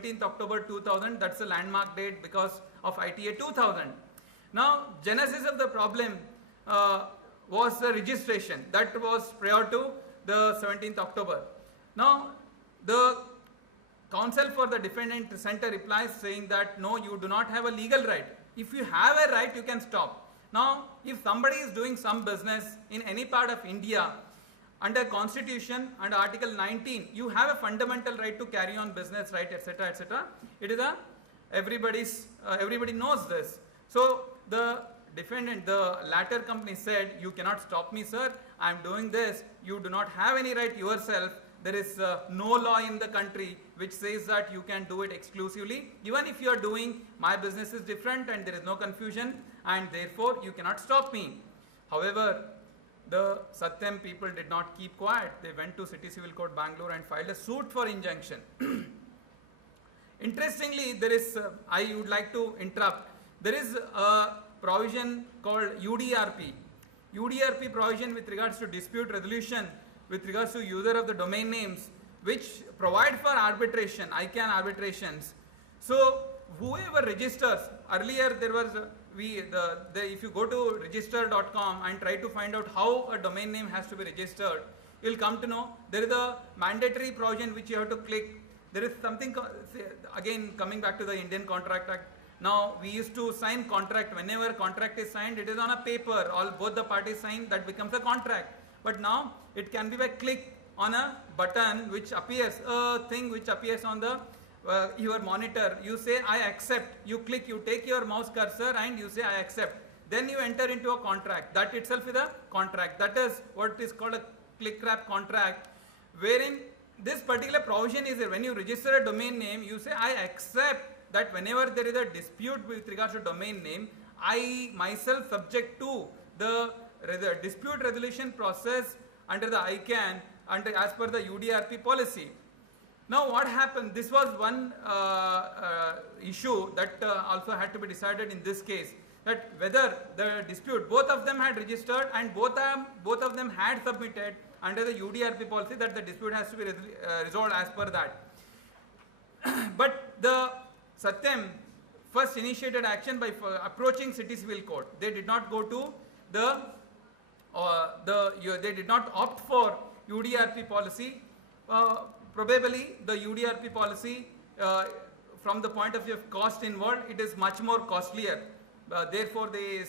17th October 2000. That's a landmark date because of ITA 2000. Now, genesis of the problem was the registration. That was prior to the 17th October. Now, the counsel for the defendant center replies saying that no, you do not have a legal right. If you have a right, you can stop. Now, if somebody is doing some business in any part of India, under Constitution, under Article 19, you have a fundamental right to carry on business, right, etc., etc. It is a everybody knows this. So the defendant, the latter company said, you cannot stop me, sir. I am doing this. You do not have any right yourself. There is no law in the country which says that you can do it exclusively. Even if you are doing, my business is different and there is no confusion, and therefore you cannot stop me. However, the Satyam people did not keep quiet. They went to City Civil Court, Bangalore, and filed a suit for injunction. Interestingly, there is, I would like to interrupt, there is a provision called UDRP. UDRP provision with regards to dispute resolution, with regards to user of the domain names, which provide for arbitration, ICANN arbitrations. So whoever registers, earlier there was, if you go to register.com and try to find out how a domain name has to be registered, you will come to know there is a mandatory provision which you have to click. There is something, again coming back to the Indian Contract Act. Now we used to sign contract. Whenever contract is signed, it is on a paper. Both the parties sign, that becomes a contract. But now it can be by click on a button which appears, a thing which appears on the your monitor. You say I accept, you click, you take your mouse cursor and you say I accept. Then you enter into a contract. That itself is a contract. That is what is called a click wrap contract, wherein this particular provision is there. When you register a domain name, you say I accept that whenever there is a dispute with regards to domain name, I myself subject to the dispute resolution process under the ICANN as per the UDRP policy. Now what happened, this was one issue that also had to be decided in this case, that whether the dispute, both of them had registered and both of them had submitted under the UDRP policy that the dispute has to be resolved as per that. But the Satyam first initiated action by approaching City Civil Court. They did not go to they did not opt for UDRP policy. Probably the UDRP policy, from the point of view of cost involved, it is much more costlier. Therefore, they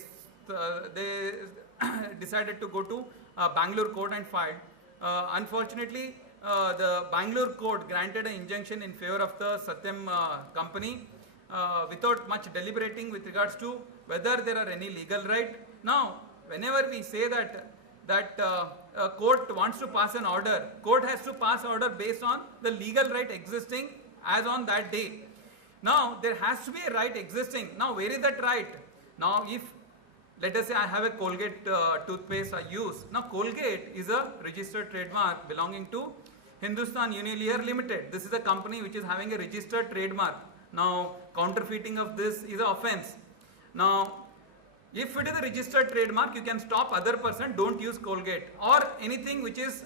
decided to go to Bangalore court and filed. Unfortunately, the Bangalore court granted an injunction in favor of the Satyam company without much deliberating with regards to whether there are any legal right. Now, whenever we say that a court wants to pass an order, court has to pass order based on the legal right existing as on that day. Now, there has to be a right existing. Now, where is that right? Now, if let us say I have a Colgate toothpaste I use. Now, Colgate is a registered trademark belonging to Hindustan Unilever Limited. This is a company which is having a registered trademark. Now, counterfeiting of this is an offense. Now, if it is a registered trademark, you can stop other person, don't use Colgate or anything which is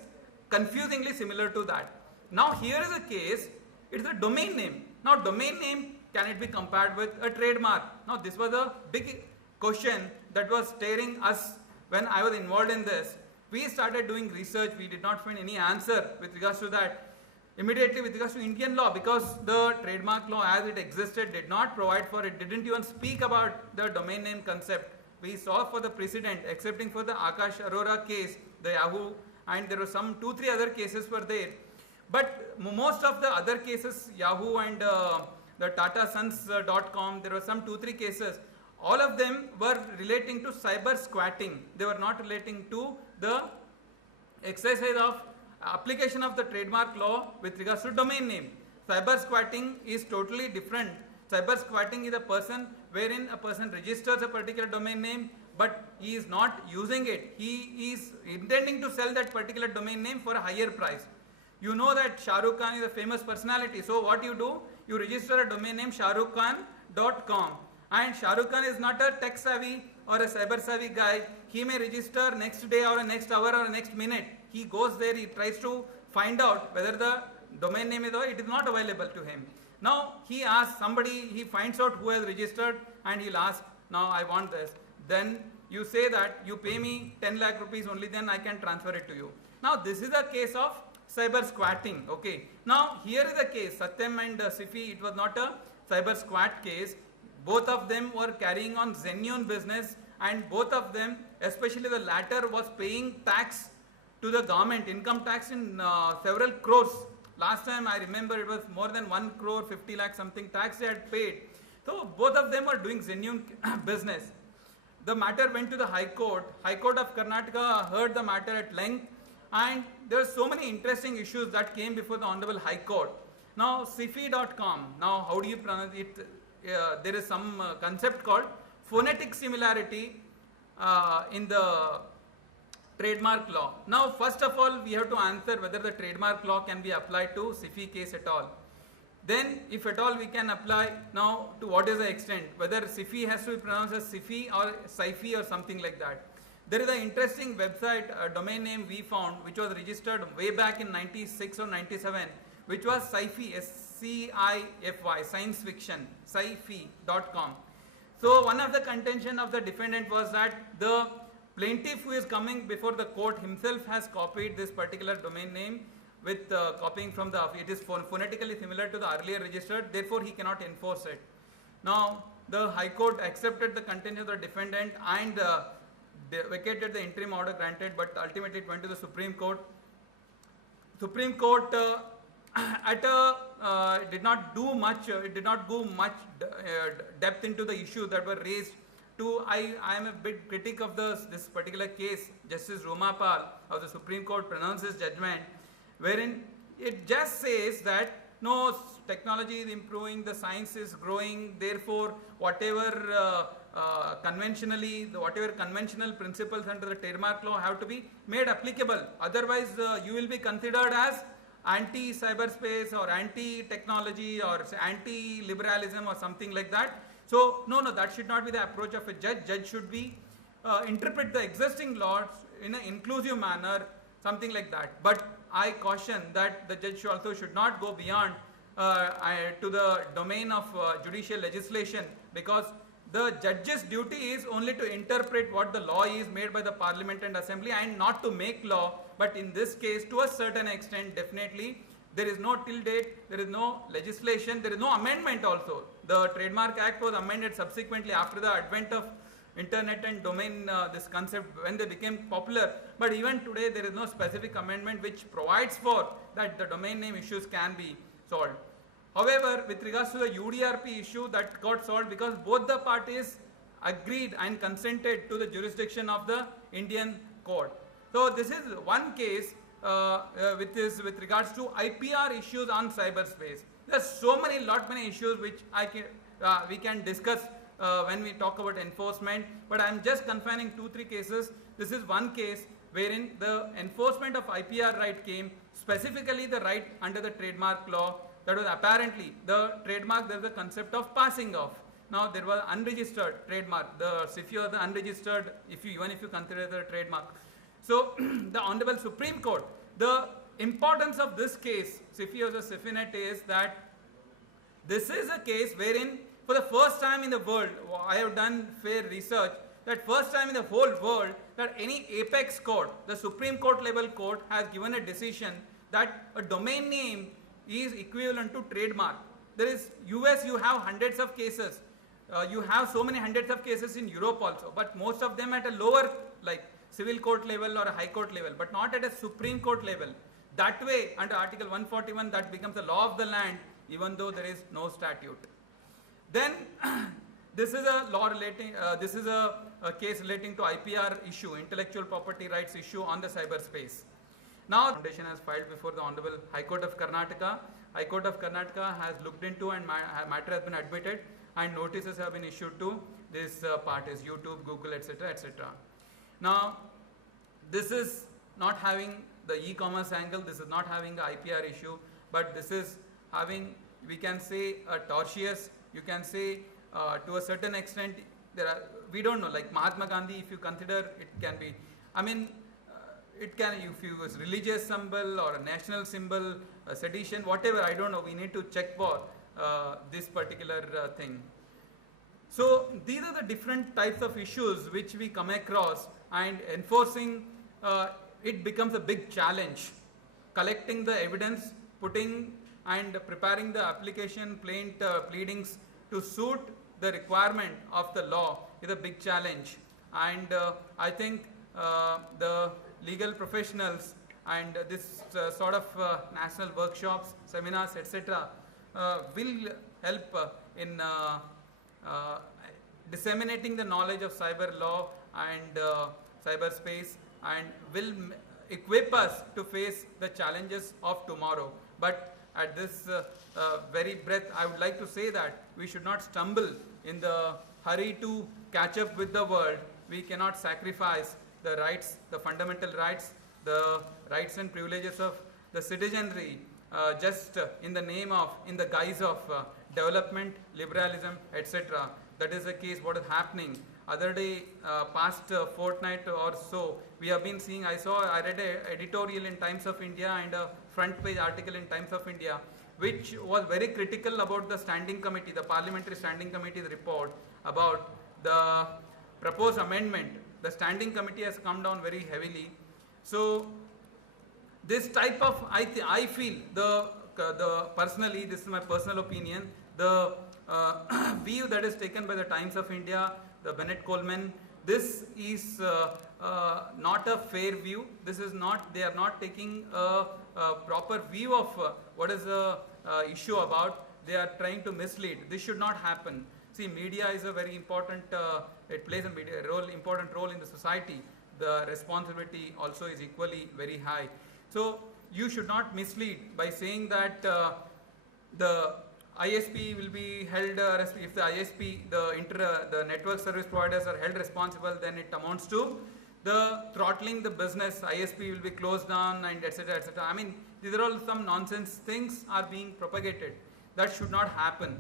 confusingly similar to that. Now here is a case, it is a domain name. Now domain name, can it be compared with a trademark? Now this was a big question that was staring us when I was involved in this. We started doing research, we did not find any answer with regards to that. Immediately with regards to Indian law, because the trademark law as it existed did not provide for it, didn't even speak about the domain name concept. We saw for the precedent, excepting for the Akash Arora case, the Yahoo, and there were some 2-3 other cases were there. But most of the other cases, Yahoo and the TataSons.com, there were some 2-3 cases. All of them were relating to cyber squatting. They were not relating to the exercise of application of the trademark law with regards to domain name. Cyber squatting is totally different. Cyber squatting is a person wherein a person registers a particular domain name, but he is not using it. He is intending to sell that particular domain name for a higher price. You know that Shah Rukh Khan is a famous personality. So what you do, you register a domain name shahrukhkhan.com. And Shah Rukh Khan is not a tech savvy or a cyber savvy guy. He may register next day or next hour or next minute. He goes there, he tries to find out whether the domain name is or it is not available to him. Now he asks somebody, he finds out who has registered and he'll ask, now I want this. Then you say that you pay me 10 lakh rupees only, then I can transfer it to you. Now this is a case of cyber squatting. Okay. Now here is the case, Satyam and Sifi, it was not a cyber squat case. Both of them were carrying on genuine business, and both of them, especially the latter, was paying tax to the government, income tax in several crores. Last time I remember it was more than 1 crore 50 lakh something tax they had paid. So both of them were doing genuine business. The matter went to the High Court. High Court of Karnataka heard the matter at length, and there were so many interesting issues that came before the Honorable High Court. Now Sifi.com, now how do you pronounce it? There is some concept called phonetic similarity in the trademark law. Now first of all we have to answer whether the trademark law can be applied to Sifi case at all. Then if at all we can apply, now to what is the extent, whether Sifi has to be pronounced as Sifi or Saifi or something like that. There is an interesting website, domain name we found, which was registered way back in 96 or 97, which was Sci-Fi, S-C-I-F-Y, science fiction, sci-fi.com. So one of the contention of the defendant was that the plaintiff who is coming before the court himself has copied this particular domain name with copying from the, it is phonetically similar to the earlier registered, therefore he cannot enforce it. Now the High Court accepted the contention of the defendant and they vacated the interim order granted, but ultimately it went to the Supreme Court. Supreme Court did not do much, it did not go much depth into the issues that were raised. I am a bit critic of this particular case. Justice Romapal of the Supreme Court pronounced his judgment, wherein it just says that no, technology is improving, the science is growing, therefore whatever whatever conventional principles under the trademark law have to be made applicable. Otherwise, you will be considered as anti-cyberspace or anti-technology or anti-liberalism or something like that. So, no, that should not be the approach of a judge. Judge should be interpret the existing laws in an inclusive manner, something like that. But I caution that the judge also should not go beyond to the domain of judicial legislation, because the judge's duty is only to interpret what the law is made by the Parliament and Assembly and not to make law. But in this case, to a certain extent, definitely, there is no till date, there is no legislation, there is no amendment also. The Trademark Act was amended subsequently after the advent of internet and domain, this concept, when they became popular. But even today, there is no specific amendment which provides for that the domain name issues can be solved. However, with regards to the UDRP issue, that got solved because both the parties agreed and consented to the jurisdiction of the Indian court. So this is one case with regards to IPR issues on cyberspace. There are so many, many issues which we can discuss when we talk about enforcement, but I am just confining 2-3 cases. This is one case wherein the enforcement of IPR right came, specifically the right under the trademark law. That was apparently the trademark, there is a concept of passing off. Now there was unregistered trademark, the Sifi was the unregistered, even if you consider the trademark. So the Honorable Supreme Court, the importance of this case, Sifi versus Sifinet, is that this is a case wherein for the first time in the world, I have done fair research, that first time in the whole world that any apex court, the Supreme Court level court, has given a decision that a domain name is equivalent to trademark. There is US, you have hundreds of cases. You have so many hundreds of cases in Europe also, but most of them at a lower, like civil court level or a high court level, but not at a Supreme Court level. That way, under Article 141, that becomes the law of the land, even though there is no statute. Then, this is a law relating, this is a case relating to IPR issue, intellectual property rights issue on the cyberspace. Now, the foundation has filed before the Honorable High Court of Karnataka. High Court of Karnataka has looked into and matter has been admitted and notices have been issued to this parties, YouTube, Google, etc., etc. Now, this is not having the e-commerce angle, this is not having the IPR issue, but this is having, we can say, a tortious, you can say to a certain extent, there are, we don't know, like Mahatma Gandhi, if you consider, it can be, I mean, it can, if you use religious symbol or a national symbol, a sedition, whatever, I don't know, we need to check for. this particular thing. So these are the different types of issues which we come across, and enforcing it becomes a big challenge. Collecting the evidence, putting and preparing the application pleadings to suit the requirement of the law is a big challenge. And I think the legal professionals and this sort of national workshops, seminars, etc. Will help in disseminating the knowledge of cyber law and cyberspace, and will equip us to face the challenges of tomorrow. But at this very breath, I would like to say that we should not stumble in the hurry to catch up with the world. We cannot sacrifice the rights, the fundamental rights, the rights and privileges of the citizenry just in the name of, in the guise of development, liberalism, etc. That is the case what is happening. Other day, past fortnight or so, we have been seeing, I read an editorial in Times of India and a front page article in Times of India, which was very critical about the standing committee, the Parliamentary Standing Committee's report about the proposed amendment. The standing committee has come down very heavily. So this type of, I feel, the personally, this is my personal opinion, the view that is taken by the Times of India, the Bennett Coleman, this is not a fair view. This is not, they are not taking a proper view of what is the issue about. They are trying to mislead. This should not happen. See, media is a very important, it plays a important role in the society. The responsibility also is equally very high. So you should not mislead by saying that the ISP will be held, if the ISP, the network service providers are held responsible, then it amounts to the throttling the business, ISP will be closed down and etc. etc. I mean, these are all some nonsense things are being propagated. That should not happen.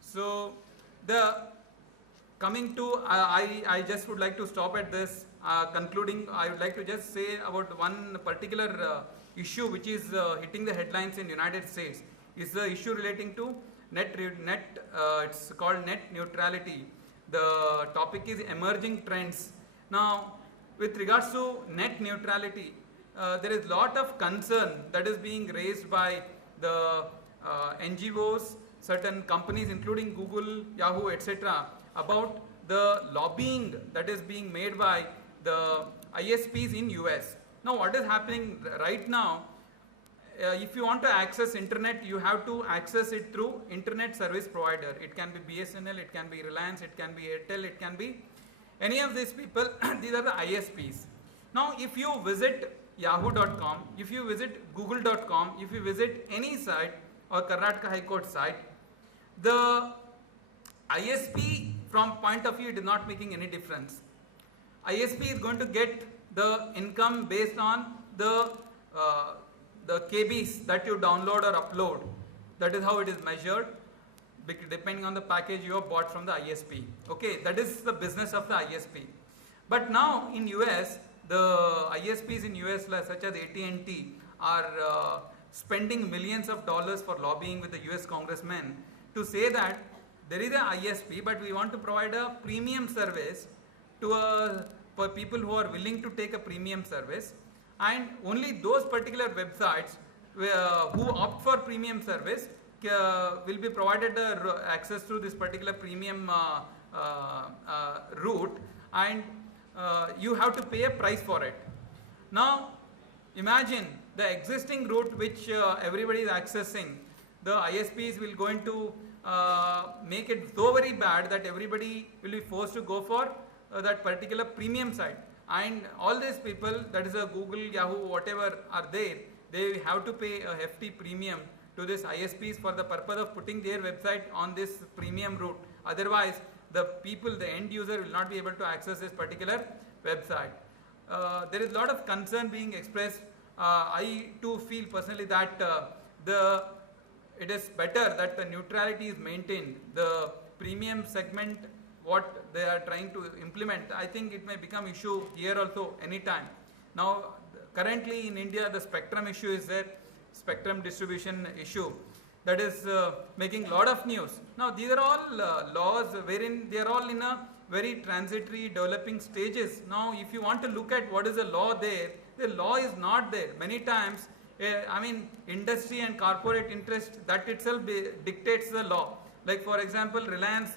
So the coming to, I just would like to stop at this. Concluding, I would like to just say about one particular issue which is hitting the headlines in United States. Is the issue relating to it's called net neutrality. The topic is emerging trends. Now, with regards to net neutrality, there is lot of concern that is being raised by the NGOs, certain companies including Google, Yahoo, etc. about the lobbying that is being made by the ISPs in US. Now, what is happening right now? If you want to access internet, you have to access it through internet service provider. It can be BSNL, it can be Reliance, it can be Airtel, it can be any of these people. These are the ISPs. Now, if you visit yahoo.com, if you visit google.com, if you visit any site or Karnataka High Court site, the ISP from point of view, it is not making any difference. ISP is going to get the income based on the KBs that you download or upload. That is how it is measured, depending on the package you have bought from the ISP. Okay, that is the business of the ISP. But now in US, the ISPs in US such as AT&T are spending millions of dollars for lobbying with the US congressmen to say that there is an ISP, but we want to provide a premium service to for people who are willing to take a premium service, and only those particular websites who opt for premium service will be provided access to this particular premium route, and you have to pay a price for it. Now imagine the existing route which everybody is accessing, the ISPs will going to make it so very bad that everybody will be forced to go for that particular premium site, and all these people, that is a Google, Yahoo, whatever are there, they have to pay a hefty premium to this ISPs for the purpose of putting their website on this premium route. Otherwise, the people, the end user will not be able to access this particular website. There is a lot of concern being expressed. I too feel personally that it is better that the neutrality is maintained. The premium segment, what they are trying to implement, I think it may become issue here also anytime. Now, currently in India, the spectrum issue is there, spectrum distribution issue. that is making lot of news. Now these are all laws wherein they are all in a very transitory developing stages. Now if you want to look at what is the law there, the law is not there. Many times I mean industry and corporate interest, that itself dictates the law. Like for example Reliance,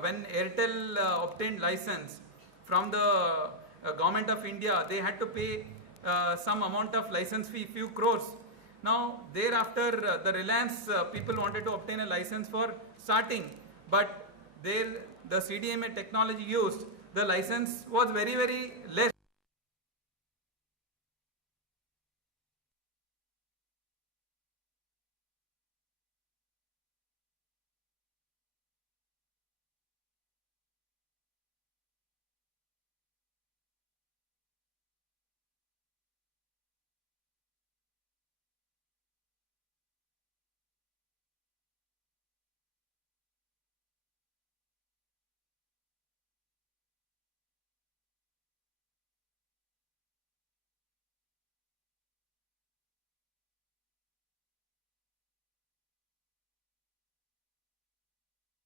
when Airtel obtained license from the government of India, they had to pay some amount of license fee, few crores. Now thereafter the Reliance people wanted to obtain a license for starting, but there the CDMA technology used, the license was very less.